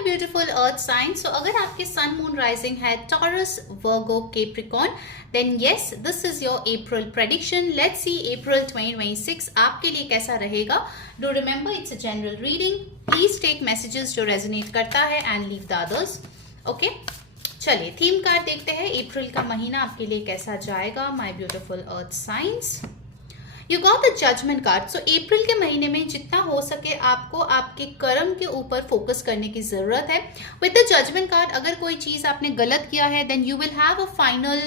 My beautiful earth sign. So अगर आपके sun moon rising है Taurus, Virgo, Capricorn, then yes this is your April prediction. Let's see April 2026 आपके लिए कैसा रहेगा। Do remember it's a general reading, please take messages जो resonate करता है and leave the others. Okay, चलिए theme card देखते हैं। अप्रैल का महीना आपके लिए कैसा जाएगा my beautiful earth signs. You got the judgment card. So April के महीने में जितना हो सके आपको आपके कर्म के ऊपर फोकस करने की जरूरत है। विद द जजमेंट कार्ड, अगर कोई चीज आपने गलत किया है then you will have a final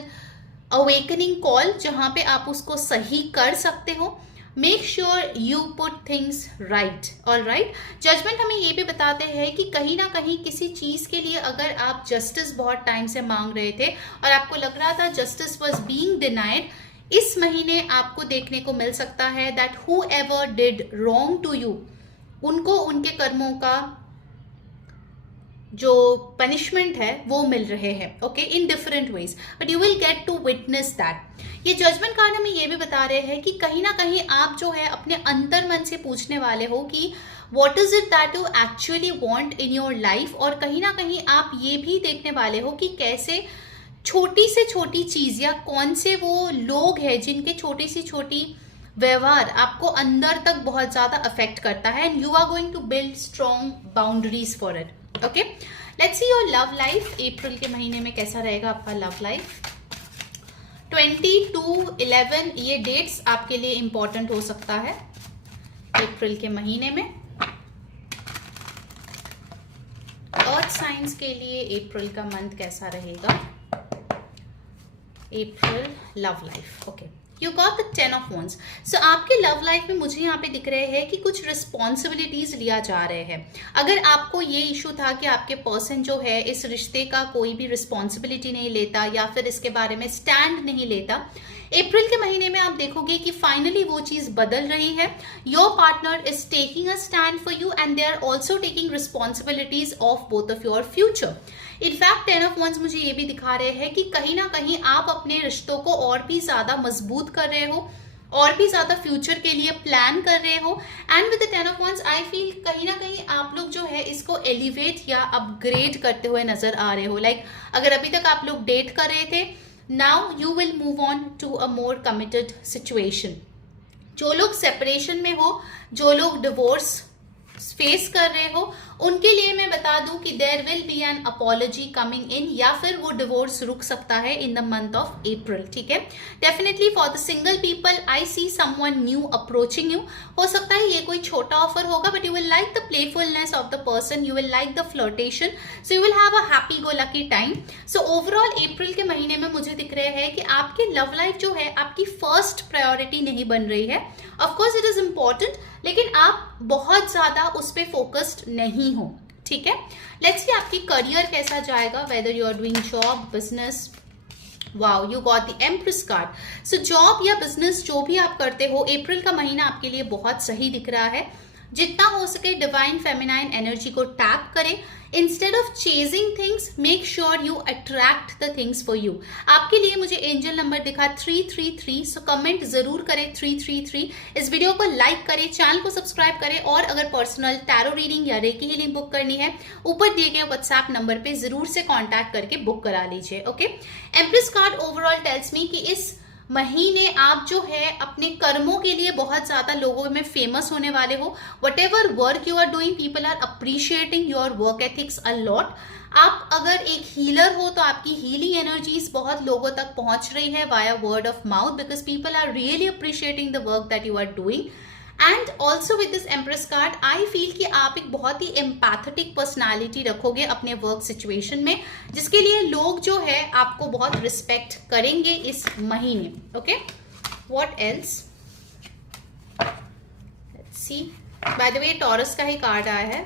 awakening call जहां पे आप उसको सही कर सकते हो। Make sure you put things right. All right, judgement हमें ये भी बताते हैं कि कहीं ना कहीं किसी चीज के लिए अगर आप जस्टिस बहुत टाइम से मांग रहे थे और आपको लग रहा था जस्टिस वॉज बीइंग डिनाइड, इस महीने आपको देखने को मिल सकता है that whoever did wrong to you, उनको उनके कर्मों का जो पनिशमेंट है वो मिल रहे हैं। Okay, in different ways, but you will get to witness that. ये जजमेंट कार्ड हमें ये भी बता रहे हैं कि कहीं ना कहीं आप जो है अपने अंतर मन से पूछने वाले हो कि what is it that you actually want in your life, और कहीं ना कहीं आप ये भी देखने वाले हो कि कैसे छोटी से छोटी चीज या कौन से वो लोग हैं जिनके छोटी सी छोटी व्यवहार आपको अंदर तक बहुत ज्यादा अफेक्ट करता है, and you are going to build strong boundaries for it. Okay, let's see your love life. April के महीने में कैसा रहेगा आपका लव लाइफ। 22-11 ये डेट्स आपके लिए इंपॉर्टेंट हो सकता है अप्रैल के महीने में। अर्थ साइंस के लिए अप्रैल का मंथ कैसा रहेगा। April love life. Okay, you got the 10 of wands। So आपके लव लाइफ में मुझे यहाँ पे दिख रहे हैं कि कुछ रिस्पॉन्सिबिलिटीज लिया जा रहे हैं। अगर आपको ये इशू था कि आपके पर्सन जो है इस रिश्ते का कोई भी रिस्पॉन्सिबिलिटी नहीं लेता या फिर इसके बारे में स्टैंड नहीं लेता, अप्रैल के महीने में आप देखोगे कि फाइनली वो चीज बदल रही है। Your partner is taking a stand for you and they are also taking responsibilities of both of your future. In fact 10 of wands मुझे ये भी दिखा रहे हैं कि कहीं ना कहीं आप अपने रिश्तों को और भी ज्यादा मजबूत कर रहे हो, और भी ज्यादा फ्यूचर के लिए प्लान कर रहे हो। And with the 10 of wands I feel कहीं ना कहीं आप लोग जो है इसको एलिवेट या अपग्रेड करते हुए नजर आ रहे हो। लाइक अगर अभी तक आप लोग डेट कर रहे थे, now you will move on to a more committed situation. जो लोग सेपरेशन में हो, जो लोग डिवोर्स फेस कर रहे हो, उनके लिए मैं बता दूं कि there will be an apology coming in, या फिर वो डिवोर्स रुक सकता है in the month of April. ठीक है, definitely for the single people I see someone new approaching you. हो सकता है ये कोई छोटा ऑफर होगा, but you will like the playfulness of the person, you will like the flirtation, so you will have a happy go lucky time. So overall अप्रैल के महीने में मुझे दिख रहे हैं कि आपकी लव लाइफ जो है आपकी फर्स्ट प्रायोरिटी नहीं बन रही है। ऑफकोर्स इट इज इंपॉर्टेंट, लेकिन आप बहुत ज्यादा उस पर फोकस्ड नहीं हो। ठीक है, लेट्स सी आपकी करियर कैसा जाएगा, whether you are doing job, business. Wow, you got the empress card. So job या बिजनेस जो भी आप करते हो, अप्रैल का महीना आपके लिए बहुत सही दिख रहा है। जितना हो सके डिवाइन फेमिनाइन एनर्जी को टैप करें। Instead of chasing things, make sure you attract the things for you. आपके लिए मुझे एंजल नंबर दिखा 333, सो कमेंट जरूर करें 333। इस वीडियो को लाइक करें, चैनल को सब्सक्राइब करें, और अगर पर्सनल टैरो रीडिंग या रेकी हीलिंग बुक करनी है, ऊपर दिए गए व्हाट्सएप नंबर पे जरूर से कॉन्टैक्ट करके बुक करा लीजिए। Okay, empress card overall tells me कि इस महीने आप जो है अपने कर्मों के लिए बहुत ज्यादा लोगों में फेमस होने वाले हो। Whatever work you are doing, people are appreciating your work ethics a lot. आप अगर एक हीलर हो तो आपकी हीलिंग एनर्जीज बहुत लोगों तक पहुंच रही है via word of mouth, because people are really appreciating the work that you are doing. And also with this empress card I feel कि आप एक बहुत ही एम्पैथेटिक पर्सनालिटी रखोगे अपने वर्क सिचुएशन में, जिसके लिए लोग जो है आपको बहुत रिस्पेक्ट करेंगे इस महीने। ओके, what else, let's see. By the way taurus का ही कार्ड आया है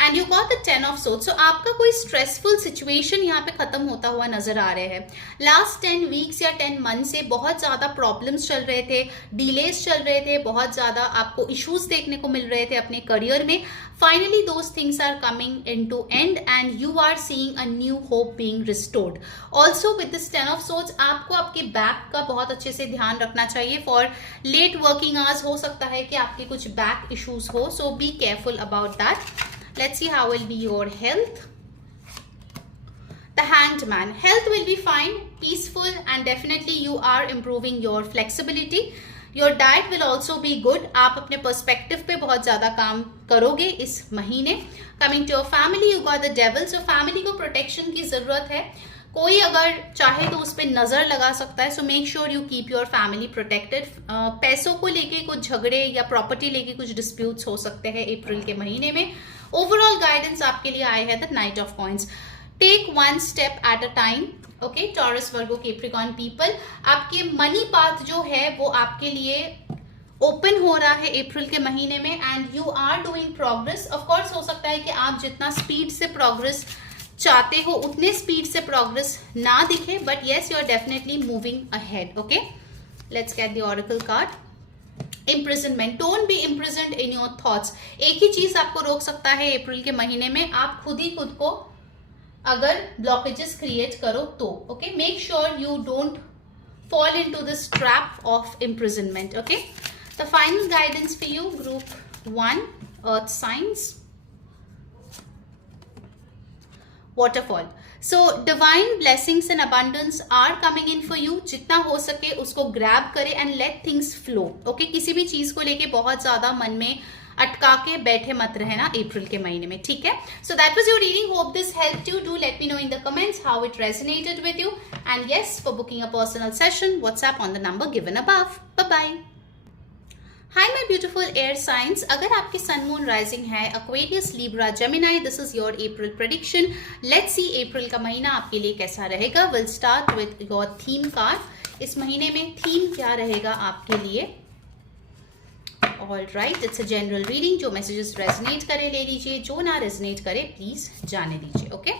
and you got the 10 of swords। सो आपका कोई स्ट्रेसफुल सिचुएशन यहाँ पे खत्म होता हुआ नजर आ रहे हैं। लास्ट 10 वीक्स या 10 मंथ से बहुत ज्यादा प्रॉब्लम्स चल रहे थे, डिलेज चल रहे थे, बहुत ज्यादा आपको इश्यूज देखने को मिल रहे थे अपने करियर में। Finally those things are coming in to end and you are seeing a new hope being restored. Also with this 10 of swords आपको आपके बैक का बहुत अच्छे से ध्यान रखना चाहिए। फॉर लेट वर्किंग आवर्स हो सकता है कि आपके कुछ बैक इश्यूज हो, so be careful about that. Let's see how will be your health. The Hanged Man. Health will be fine, peaceful, and definitely you are improving your flexibility. Your diet will also be good. आप अपने perspective पे बहुत ज़्यादा काम करोगे इस महीने. Coming to your family, you got the Devil. So family को प्रोटेक्शन की ज़रूरत है. कोई अगर चाहे तो उस पर नज़र लगा सकता है. सो make sure you keep your family protected. पैसों को लेके कुछ झगड़े या प्रॉपर्टी लेके कुछ डिस्प्यूट्स हो सकते हैं अप्रैल के महीने में. ओवरऑल गाइडेंस आपके लिए आए हैं the knight of coins. Take one step at a time. Okay, Taurus, Virgo, Capricorn people, आपके मनी पाथ जो है वो आपके लिए ओपन हो रहा है अप्रैल के महीने में and you are doing progress. Of course हो सकता है कि आप जितना स्पीड से प्रोग्रेस चाहते हो उतने स्पीड से प्रोग्रेस ना दिखे, but yes you are definitely moving ahead. Okay, let's get the oracle card. Imprisonment. Don't be imprisoned in your thoughts. एक ही चीज आपको रोक सकता है अप्रैल के महीने में, आप खुद ही खुद को अगर ब्लॉकेजेस क्रिएट करो तो. Okay, make sure you don't fall in to this trap of imprisonment. Okay, the final guidance for you group 1 earth science. Waterfall. So divine blessings and abundance are coming in for you. जितना हो सके उसको grab करे and let things flow. Okay, किसी भी चीज को लेके बहुत ज्यादा मन में अटका के बैठे मत रहना अप्रैल के महीने में, ठीक है. So that was your reading. Hope this helped you. Do let me know in the comments how it resonated with you. And yes, for booking a personal session, WhatsApp on the number given above. Bye bye. Hi my beautiful air signs. अगर आपके sun moon rising है Aquarius, Libra, Gemini, this is your April prediction. Let's see April का महीना आपके लिए कैसा रहेगा. Will start with your theme card. इस महीने में थीम क्या रहेगा आपके लिए. All right, it's a general reading. जो मैसेजेस रेजनेट करे ले लीजिए, जो ना रेजनेट करे प्लीज जाने दीजिए. Okay,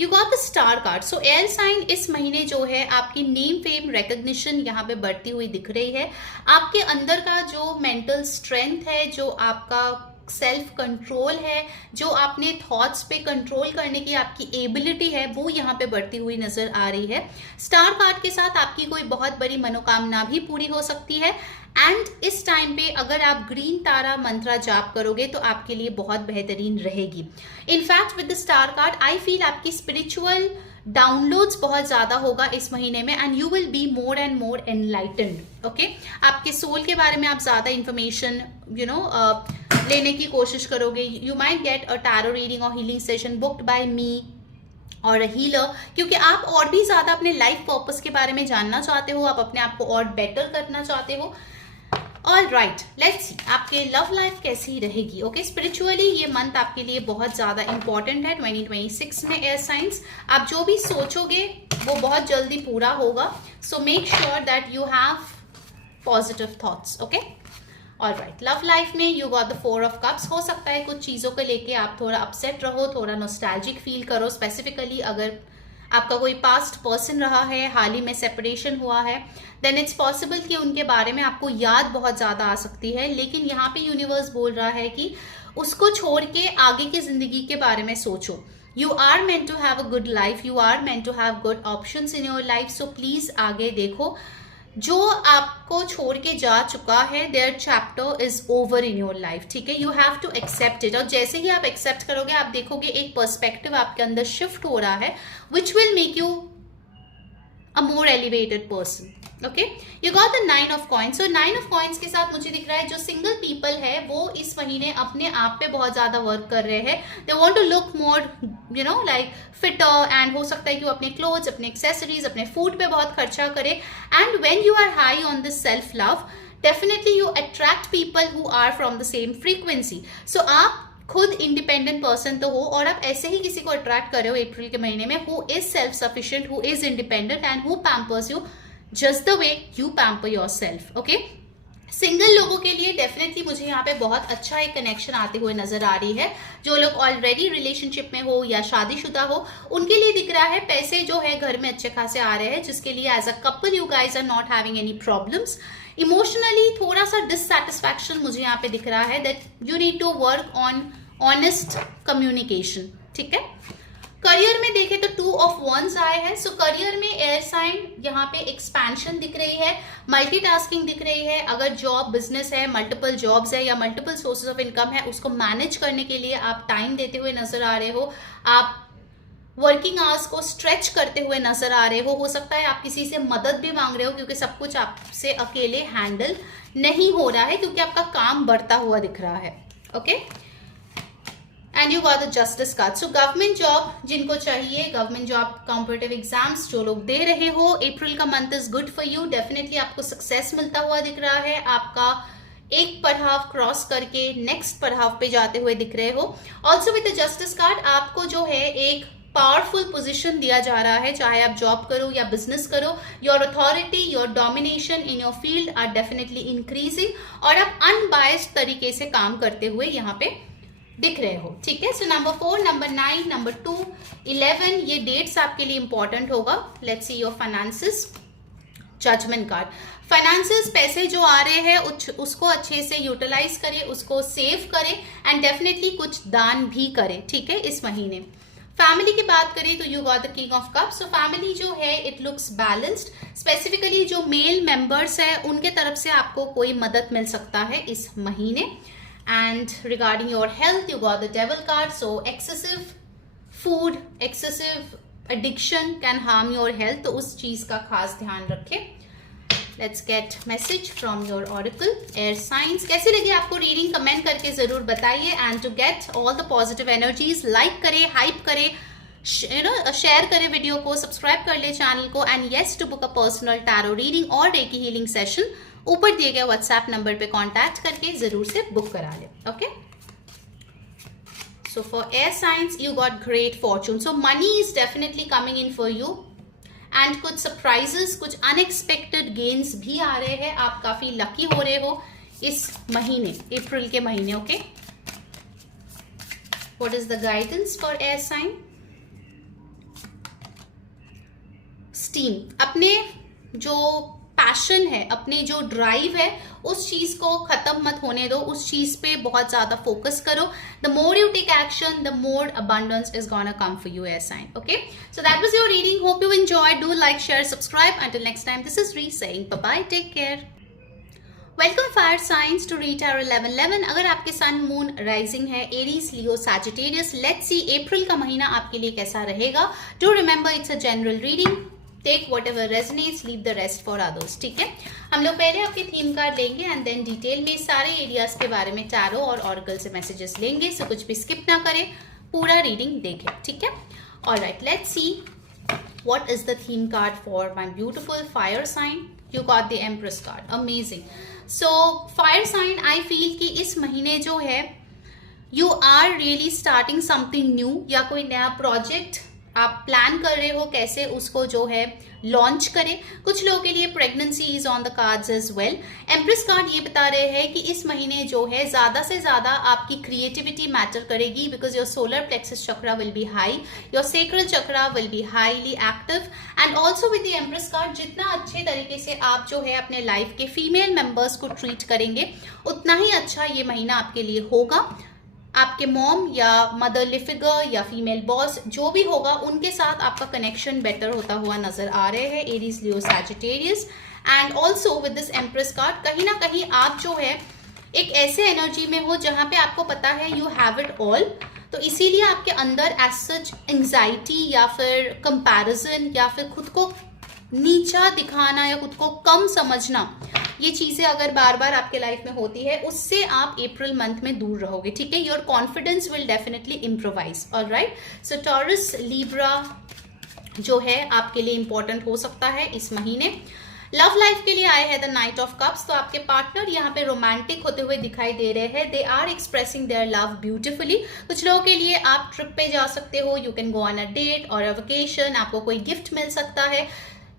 you got the star card. So air sign इस महीने जो है आपकी नेम फेम रिकग्निशन यहाँ पे बढ़ती हुई दिख रही है. आपके अंदर का जो मेंटल स्ट्रेंथ है, जो आपका सेल्फ कंट्रोल है, जो आपने थॉट्स पे कंट्रोल करने की आपकी एबिलिटी है, वो यहाँ पे बढ़ती हुई नजर आ रही है. स्टार कार्ड के साथ आपकी कोई बहुत बड़ी मनोकामना भी पूरी हो सकती है. एंड इस टाइम पे अगर आप ग्रीन तारा मंत्रा जाप करोगे तो आपके लिए बहुत बेहतरीन रहेगी. In fact with the star card I feel आपकी स्पिरिचुअल डाउनलोड्स बहुत ज्यादा होगा इस महीने में and you will be more and more enlightened. Okay, आपके सोल के बारे में आप ज्यादा इंफॉर्मेशन लेने की कोशिश करोगे. You might get a tarot reading और हीलिंग सेशन बुक्ड बाय मी और हीलर, क्योंकि आप और भी ज्यादा अपने लाइफ पर्पस के बारे में जानना चाहते हो, आप अपने आप को और बेटर करना चाहते हो. ऑल राइट, लेट्स सी आपके लव लाइफ कैसी रहेगी. ओके, स्पिरिचुअली ये मंथ आपके लिए बहुत ज्यादा इंपॉर्टेंट है 2026 में. एयर साइंस, आप जो भी सोचोगे वो बहुत जल्दी पूरा होगा. So make sure that you have positive thoughts. Okay, all right, love life में you got the 4 of cups. हो सकता है कुछ चीज़ों को लेके आप थोड़ा अपसेट रहो, थोड़ा नॉस्टैल्जिक फील करो. स्पेसिफिकली अगर आपका कोई पास्ट पर्सन रहा है, हाल ही में सेपरेशन हुआ है, देन इट्स पॉसिबल कि उनके बारे में आपको याद बहुत ज़्यादा आ सकती है. लेकिन यहाँ पे यूनिवर्स बोल रहा है कि उसको छोड़ के आगे की ज़िंदगी के बारे में सोचो. You are meant to have a good life, you are meant to have good options in your life. So please आगे देखो. जो आपको छोड़ के जा चुका है, their chapter is over in your life. ठीक है, you have to accept it. और जैसे ही आप एक्सेप्ट करोगे आप देखोगे एक पर्सपेक्टिव आपके अंदर शिफ्ट हो रहा है which will make you a more elevated person. Okay, you got the 9 of coins. So 9 of coins के साथ मुझे दिख रहा है जो सिंगल पीपल है वो इस महीने अपने आप पे बहुत ज्यादा वर्क कर रहे हैं. They want to look more like fitter and हो सकता है कि वो अपने क्लोथ्स, अपने एक्सेसरीज, अपने फूड पे बहुत खर्चा करे. And when you are high on this self love, definitely you attract people who are from the same frequency. So आप खुद इंडिपेंडेंट पर्सन तो हो और आप ऐसे ही किसी को अट्रैक्ट कर रहे हो अप्रैल के महीने में who is self sufficient, who is independent and who Pampers you just the way you pamper yourself. Okay, single लोगों के लिए डेफिनेटली मुझे यहाँ पे बहुत अच्छा एक कनेक्शन आते हुए नजर आ रही है. जो लोग ऑलरेडी रिलेशनशिप में हो या शादीशुदा हो उनके लिए दिख रहा है पैसे जो है घर में अच्छे खासे आ रहे हैं, जिसके लिए as a couple you guys are not having any problems. Emotionally थोड़ा सा डिससैटिस्फैक्शन मुझे यहाँ पे दिख रहा है that you need to work on honest communication. ठीक है, करियर में देखें तो 2 ऑफ वंस आए हैं। सो करियर में एयर साइन यहाँ पे एक्सपेंशन दिख रही है, मल्टीटास्किंग दिख रही है। अगर जॉब बिजनेस है, मल्टीपल जॉब्स है या मल्टीपल सोर्सेज ऑफ इनकम है, उसको मैनेज करने के लिए आप टाइम देते हुए नजर आ रहे हो। आप वर्किंग आवर्स को स्ट्रेच करते हुए नजर आ रहे हो सकता है आप किसी से मदद भी मांग रहे हो, क्योंकि सब कुछ आपसे अकेले हैंडल नहीं हो रहा है, क्योंकि आपका काम बढ़ता हुआ दिख रहा है। Okay, and you got the justice card. So government job जिनको चाहिए, गवर्नमेंट जॉब, कॉम्पिटिटिव एग्जाम्स जो लोग दे रहे हो, अप्रैल का month is good for you. Definitely आपको सक्सेस मिलता हुआ दिख रहा है। आपका एक पड़ाव क्रॉस करके नेक्स्ट पड़ाव पे जाते हुए दिख रहे हो। Also with the justice card आपको जो है एक पावरफुल पोजीशन दिया जा रहा है, चाहे आप जॉब करो या बिजनेस करो। Your authority, your domination in your field are definitely increasing और आप अनबायस्ड तरीके से काम करते हुए यहाँ पे दिख रहे हो। ठीक है, सो नंबर 4, नंबर 9, नंबर 2, 11 ये डेट्स आपके लिए इंपॉर्टेंट होगा। Let's see your finances. Judgement card, finances, पैसे जो आ रहे हैं उसको अच्छे से यूटिलाइज करें, उसको सेव करें एंड डेफिनेटली कुछ दान भी करें। ठीक है, इस महीने। फैमिली की बात करें तो you got the king of cups. So family जो है इट लुक्स बैलेंस्ड। स्पेसिफिकली जो मेल मेंबर्स है उनके तरफ से आपको कोई मदद मिल सकता है इस महीने। And regarding your health, you got the devil card. So excessive food, excessive addiction can harm your health. तो उस चीज का खास ध्यान रखें। Let's get message from your oracle, air signs. कैसी लगी आपको रीडिंग, कमेंट करके जरूर बताइए। And to get all the positive energies, like करें, हाइप करें, शेयर करें वीडियो को, सब्सक्राइब कर ले चैनल को। And yes, to book a personal tarot reading और रेकी हीलिंग सेशन ऊपर दिए गए व्हाट्सएप नंबर पे कांटेक्ट करके जरूर से बुक करा ले। Okay, so for air science you got great Fortune. So money is definitely coming in for you and कुछ सरप्राइजेस, कुछ अनएक्सपेक्टेड गेन्स भी आ रहे हैं। आप काफी लकी हो रहे हो इस महीने, अप्रैल के महीने। ओके, what is the guidance for air sign? Steam, अपने जो पैशन है, अपने जो ड्राइव है, उस चीज को खत्म मत होने दो, उस चीज पे बहुत ज्यादा फोकस करो। The more you take action, the more abundance is gonna come for you, air sign. Okay, so that was your reading. Hope you enjoy. Do like, share, subscribe. Until next time, this is Ree saying bye bye, take care. Welcome fire signs to read tarot 1111। अगर आपके sun, moon, rising है Aries, Leo, Sagittarius, let's see April का महीना आपके लिए कैसा रहेगा। Do remember it's a general reading. Take whatever resonates, leave the rest for others. ठीक है, हम लोग पहले आपके थीम कार्ड लेंगे एंड देन डिटेल में सारे एरियाज के बारे में टैरो और ऑरेकल से मैसेजेस लेंगे। सो कुछ भी स्किप ना करें, पूरा रीडिंग देखें। ठीक है, all right, let's see what is the theme card for my beautiful fire sign. You got the empress card, amazing. So fire sign, I feel कि इस महीने जो है you are really starting something new, या कोई नया प्रोजेक्ट आप plan कर रहे हो कैसे उसको जो है लॉन्च करें। कुछ लोगों के लिए pregnancy is on the cards as well. Empress card ये बता रहे हैं कि इस महीने जो है ज्यादा से ज्यादा आपकी क्रिएटिविटी मैटर करेगी, because your solar plexus chakra will be high, your sacral chakra will be highly active. And also with the empress card, जितना अच्छे तरीके से आप जो है अपने लाइफ के फीमेल मेंबर्स को ट्रीट करेंगे, उतना ही अच्छा ये महीना आपके लिए होगा। आपके मॉम या मदरली फिगर या फीमेल बॉस जो भी होगा, उनके साथ आपका कनेक्शन बेटर होता हुआ नजर आ रहे हैं, Aries, Leo, Sagittarius. And also with this empress card, कहीं ना कहीं आप जो है एक ऐसे एनर्जी में हो जहां पे आपको पता है यू हैव इट ऑल। तो इसीलिए आपके अंदर एज सच एंग्जाइटी या फिर कंपैरिजन या फिर खुद को नीचा दिखाना या खुद को कम समझना, ये चीजें अगर बार बार आपके लाइफ में होती है, उससे आप अप्रैल मंथ में दूर रहोगे। ठीक है, your confidence will definitely improvise. Alright, so taurus, Libra जो है आपके लिए इंपॉर्टेंट हो सकता है इस महीने। लव लाइफ के लिए आए हैं द नाइट ऑफ कप्स। तो आपके पार्टनर यहाँ पे रोमांटिक होते हुए दिखाई दे रहे हैं। They are expressing their love beautifully. कुछ लोगों के लिए आप ट्रिप पे जा सकते हो, you can go on a date और अ वेकेशन, आपको कोई गिफ्ट मिल सकता है।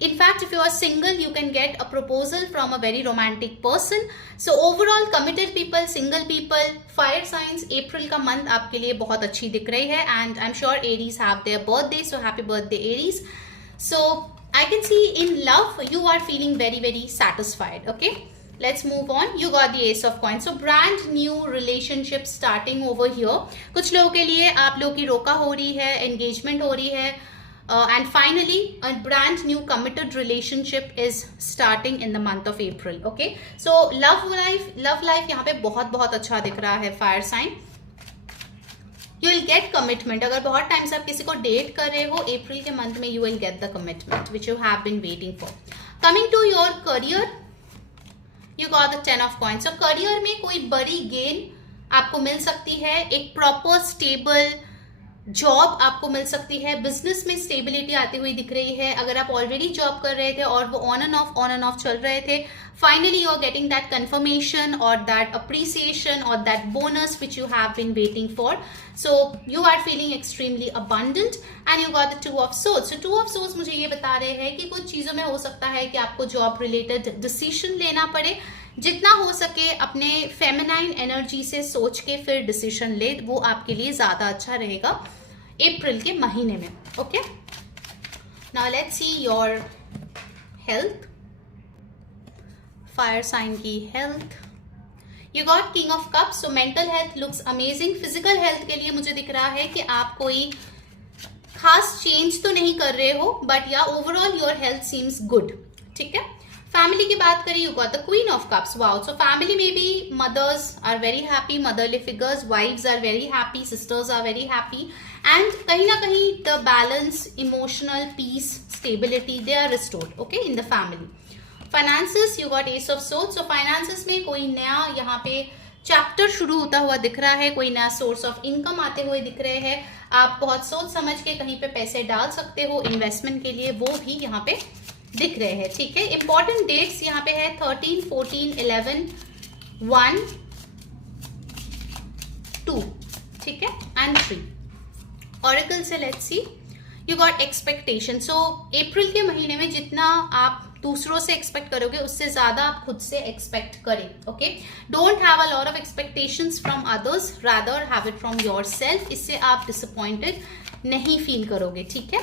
In fact, if you are single, you can get a proposal from a very romantic person. So overall, committed people, single people, fire signs, April का month आपके लिए बहुत अच्छी दिख रही है. And I'm sure Aries have their birthday, so happy birthday Aries. So I can see in love, you are feeling very, very satisfied, okay? let's move on. You got the Ace of Coins. So brand new relationship starting over here. कुछ लोगों के लिए आप लोगों की रोका हो रही है, engagement हो रही है, and finally a brand new committed relationship is starting in the month of April. Okay, so love life यहाँ पे बहुत अच्छा दिख रहा है fire sign. You will get commitment. अगर बहुत टाइम से आप किसी को डेट कर रहे हो, अप्रैल के मंथ में you will get the commitment which you have been waiting for. Coming to your career, you got the 10 of coins. So career में कोई बड़ी गेन आपको मिल सकती है, एक प्रॉपर स्टेबल जॉब आपको मिल सकती है, बिजनेस में स्टेबिलिटी आती हुई दिख रही है. अगर आप ऑलरेडी जॉब कर रहे थे और वो ऑन एंड ऑफ चल रहे थे, finally you are getting that confirmation और दैट अप्रिसिएशन और that bonus which you have been waiting for. So you are feeling extremely abundant and you got the 2 of swords. So 2 of swords मुझे ये बता रहे हैं कि कुछ चीज़ों में हो सकता है कि आपको जॉब रिलेटेड डिसीजन लेना पड़े. जितना हो सके अपने फेमिनाइन एनर्जी से सोच के फिर डिसीजन ले, वो आपके लिए ज़्यादा अच्छा रहेगा अप्रैल के महीने में. Okay, now let's see your health. Fire sign की health, you got king of cups. So mental health looks amazing. Physical health के लिए मुझे दिख रहा है कि आप कोई खास चेंज तो नहीं कर रहे हो, बट या overall your health seems good. ठीक है, फैमिली की बात करें, you got the queen of cups. Wow, so family में भी mothers are very happy, motherly figures, wives are very happy, sisters are very happy, and कहीं ना कहीं the balance, emotional peace, stability, they are restored okay in the family. Finances, you got ace of swords. So finances में कोई नया यहाँ पे chapter शुरू होता हुआ दिख रहा है, कोई नया सोर्स ऑफ इनकम आते हुए दिख रहे हैं. आप बहुत सोच समझ के कहीं पे पैसे डाल सकते हो इन्वेस्टमेंट के लिए, वो भी यहाँ पे दिख रहे हैं. ठीक है, इंपॉर्टेंट डेट्स यहाँ पे है 13, 14, 11, 1, 2, ठीक है, एंड 3. ऑरेकल से let's see, you got expectation. So April के महीने में जितना आप दूसरों से एक्सपेक्ट करोगे उससे ज्यादा आप खुद से एक्सपेक्ट करें. Okay, don't have a lot of expectations from others, rather have it from your self. इससे आप डिसअपॉइंटेड नहीं फील करोगे. ठीक है,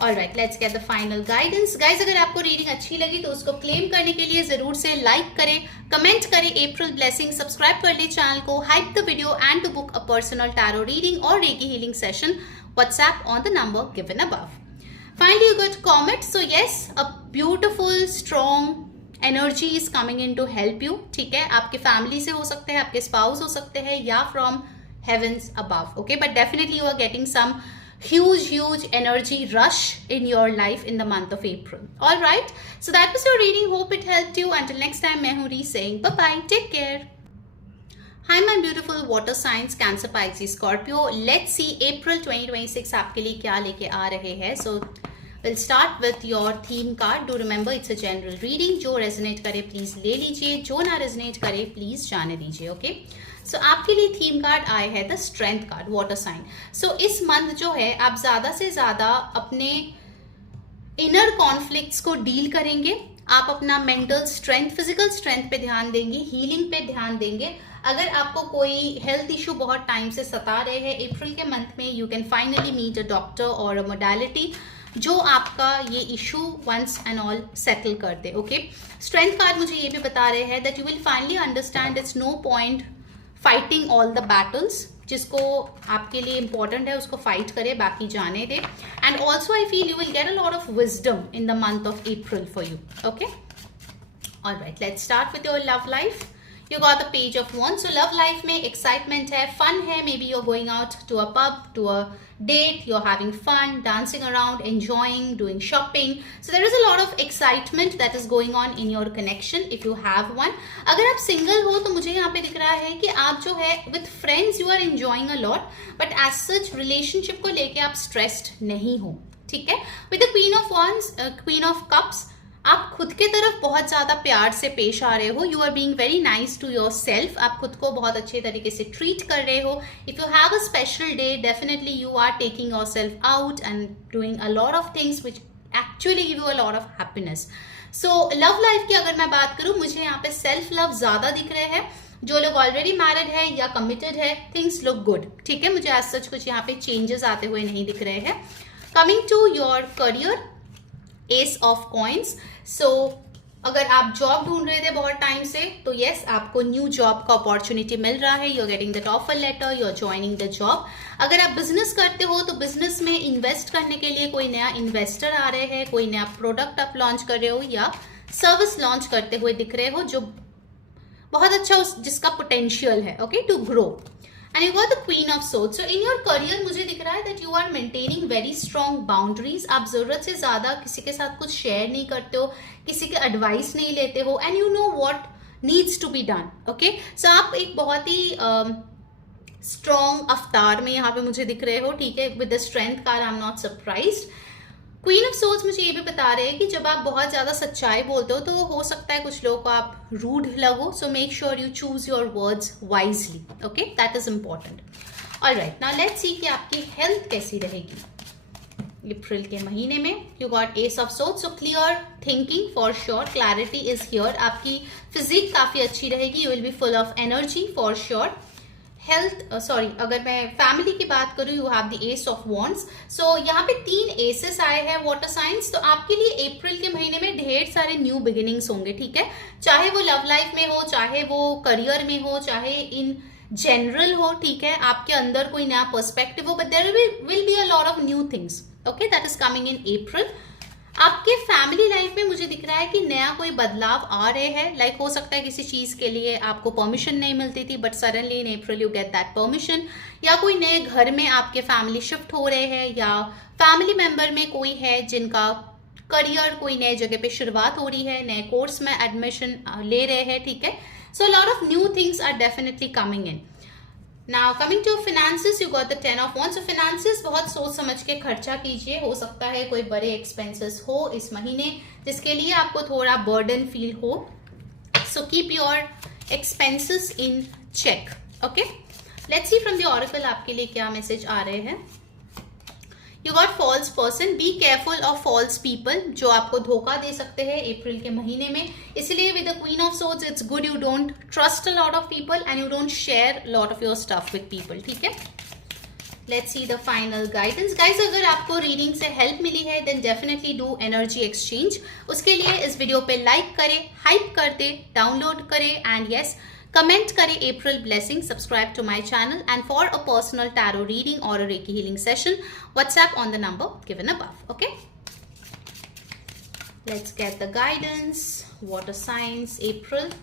all right, let's get the final guidance. Guys, अगर आपको रीडिंग अच्छी लगी तो उसको क्लेम करने के लिए जरूर से लाइक करें, कमेंट करें अप्रैल ब्लेसिंग, सब्सक्राइब कर ले चैनल को, hype the video and to book a personal tarot reading और reiki healing session, WhatsApp on the number given above. Finally, you got comet. So yes, a beautiful, strong energy is coming in to help you. ठीक है, आपके family से हो सकते हैं, आपके spouse हो सकते हैं, या from heavens above. Okay, but definitely you are getting some huge energy rush in your life in the month of April. All right, so that was your reading. Hope it helped you. Until next time, मैं हूँ री saying bye bye. Take care. Hi my beautiful water signs, Cancer, Pisces, Scorpio. Let's see April 2026 आपके लिए क्या लेके आ रहे हैं. So we'll start with your theme card. Do remember it's a general reading. जो resonate करे please ले लीजिए, जो ना resonate करे please जाने दीजिए. Okay. So आपके लिए थीम कार्ड आए हैं the strength card, water sign. So इस मंथ जो है आप ज्यादा से ज्यादा अपने इनर कॉन्फ्लिक्ट्स को डील करेंगे. आप अपना मेंटल स्ट्रेंथ, फिजिकल स्ट्रेंथ पे ध्यान देंगे, हीलिंग पे ध्यान देंगे. अगर आपको कोई हेल्थ इशू बहुत टाइम से सता रहे हैं, अप्रैल के मंथ में you can finally meet a doctor और अ मोडालिटी जो आपका ये issue once and all settle कर दे. ओके, स्ट्रेंथ कार्ड मुझे ये भी बता रहे हैं that you will finally understand it's no point fighting all the battles. जिसको आपके लिए इंपॉर्टेंट है उसको फाइट करे, बाकी जाने दे. And also I feel you will get a lot of wisdom in the month of April for you. Okay, alright, let's start with your love life. You got the page of wands. So love life में excitement है, fun है. Maybe you're going out to a pub, to a date. You're having fun, dancing around, enjoying, doing shopping. So there is a lot of excitement that is going on in your connection if you have one. अगर आप single हो तो मुझे यहाँ पे दिख रहा है कि आप जो है with friends you are enjoying a lot, but as such relationship को लेके आप stressed नहीं हो. ठीक है, with the queen of wands, queen of cups, आप खुद के तरफ बहुत ज्यादा प्यार से पेश आ रहे हो. You are being very nice to yourself. आप खुद को बहुत अच्छे तरीके से ट्रीट कर रहे हो. If you have a special day, definitely you are taking yourself out and doing a lot of things which actually give you a lot of happiness. So love life की अगर मैं बात करूं, मुझे यहाँ पे सेल्फ लव ज्यादा दिख रहे हैं. जो लोग ऑलरेडी मैरिड है या कमिटेड है, थिंग्स लुक गुड. ठीक है, मुझे आज सच कुछ यहाँ पे चेंजेस आते हुए नहीं दिख रहे हैं. Coming to your career, ace of coins. So अगर आप जॉब ढूंढ रहे थे बहुत टाइम तो यस, आपको न्यू जॉब का अपॉर्चुनिटी मिल रहा है, you are getting that offer letter, you are joining the job. अगर आप बिजनेस करते हो तो बिजनेस में इन्वेस्ट करने के लिए कोई नया इन्वेस्टर आ रहे हैं, कोई नया प्रोडक्ट आप लॉन्च कर रहे हो या सर्विस लॉन्च करते हुए दिख रहे हो जो बहुत अच्छा जिसका पोटेंशियल है, okay, to grow. And you got the queen of swords. So in your career मुझे दिख रहा है that you are maintaining very strong boundaries. आप जरूरत से ज्यादा किसी के साथ कुछ शेयर नहीं करते हो, किसी के एडवाइस नहीं लेते हो, and you know what needs to be done, okay. So आप एक बहुत ही स्ट्रॉन्ग अवतार में यहाँ पे मुझे दिख रहे हो, ठीक है, with the strength card I am not surprised. Queen of swords मुझे ये भी बता रहे हैं कि जब आप बहुत ज्यादा सच्चाई बोलते हो तो हो सकता है कुछ लोगों को आप रूड लगो, so make sure you choose your words wisely, okay, that is important. Alright, now let's see कि आपकी हेल्थ कैसी रहेगी अप्रैल के महीने में। You got ace of swords, so clear thinking for sure, clarity is here. आपकी physique काफी अच्छी रहेगी, you will be full of energy for sure. Health अगर मैं फैमिली की बात करूं, you have the ace of wands. So यहाँ पे 3 एसेस आए हैं वाटर साइंस, तो आपके लिए अप्रैल के महीने में ढेर सारे न्यू बिगिनिंग्स होंगे, ठीक है, चाहे वो लव लाइफ में हो, चाहे वो करियर में हो, चाहे इन जनरल हो, ठीक है, आपके अंदर कोई नया पर्सपेक्टिव हो, but there will be a lot of new things, okay, that is coming in April. आपके फैमिली लाइफ में मुझे दिख रहा है कि नया कोई बदलाव आ रहे हैं, लाइक हो सकता है किसी चीज के लिए आपको परमिशन नहीं मिलती थी but suddenly in April you get that permission, या कोई नए घर में आपके फैमिली शिफ्ट हो रहे हैं, या फैमिली मेंबर में कोई है जिनका करियर कोई नए जगह पे शुरुआत हो रही है, नए कोर्स में एडमिशन ले रहे हैं, ठीक है। So lot of new things are definitely coming in. Now coming to finances, you got the 10 of wands. So finances बहुत सोच समझ के खर्चा कीजिए, हो सकता है कोई बड़े एक्सपेंसेस हो इस महीने जिसके लिए आपको थोड़ा बर्डन फील हो, so keep your expenses in check, okay. Let's see from the oracle आपके लिए क्या मैसेज आ रहे हैं। You got false person, be careful of false people, जो आपको धोखा दे सकते हैं अप्रैल के महीने में, इसलिए with the queen of swords it's good you don't trust a lot of people and you don't share lot of your stuff with people, ठीक है। Let's see the final guidance. Guys, अगर आपको रीडिंग से help मिली है then definitely do energy exchange. उसके लिए इस वीडियो पे लाइक करें, हाइप कर दे, डाउनलोड करें एंड यस कमेंट करें April blessing, subscribe to my channel, and for a personal tarot reading or a Reiki healing session, WhatsApp on the number given above, okay? Let's get the guidance. Water signs April.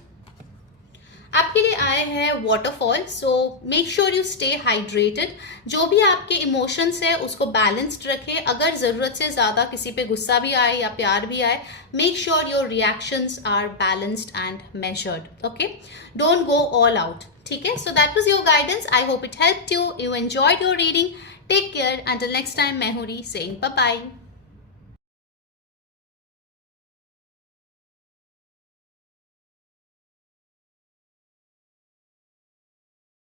आपके लिए आए हैं waterfall, so make sure you stay hydrated. जो भी आपके emotions है उसको balanced रखें। अगर जरूरत से ज्यादा किसी पे गुस्सा भी आए या प्यार भी आए, make sure your reactions are balanced and measured, okay, don't go all out, ठीक है। So that was your guidance, I hope it helped you, you enjoyed your reading, take care, until next time. मैं हूं री saying bye bye.